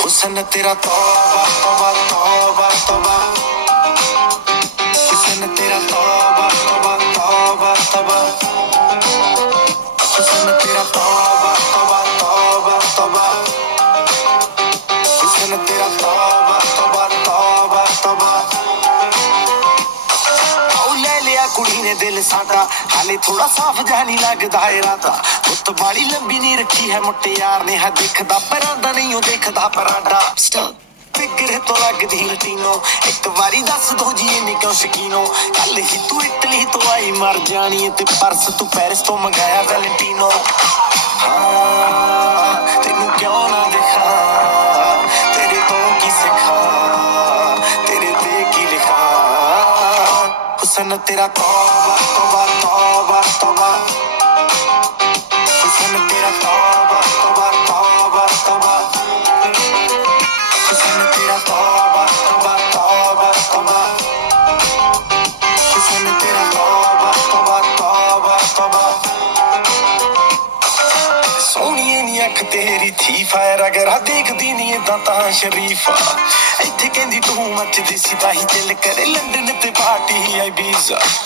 हुस्न तेरा तौबा तौबा तौबा तौबा, हुस्न तेरा तौबा तौबा तौबा तौबा, हुस्न तेरा तौबा तौबा तौबा तौबा, हुस्न तेरा तौबा तौबा तौबा तौबा। कुड़ी ने दिल साडा हाले थोड़ा साफ जा नहीं लगदा इरादा, उत्त बाली लंबी नहीं रखी है मुट्टे यार ने, है दिखदा परांदा नहीं ओ देखदा परांडा। फिगर तो लगदी लटीनो, एक बारी दस दो जी इन्नी क्यों शकीनो, कल ही तू इटली तो आई मर जानी ते परस तू पेरिस तो मंगाया वैलेंटीनो। हाँ तेनू क्यों ना दिखा, तेरे तो की सिखा, तेरे पे की लिखा। हुस्न तेरा तौबा तौबा तौबा तौबा, हुस्न तेरा तौबा तौबा तौबा तौबा, हुस्न तेरा तौबा तौबा तौबा तौबा, हुस्न तेरा तौबा तौबा तौबा तौबा। सोहणीए नी अख तेरी थी फायर, अगर देखदी नी इदां तां शरीफा। इत्थे कहंदी तू मचदी सिपाही, दिल करे लंडन ते पार्टी आई बीजा।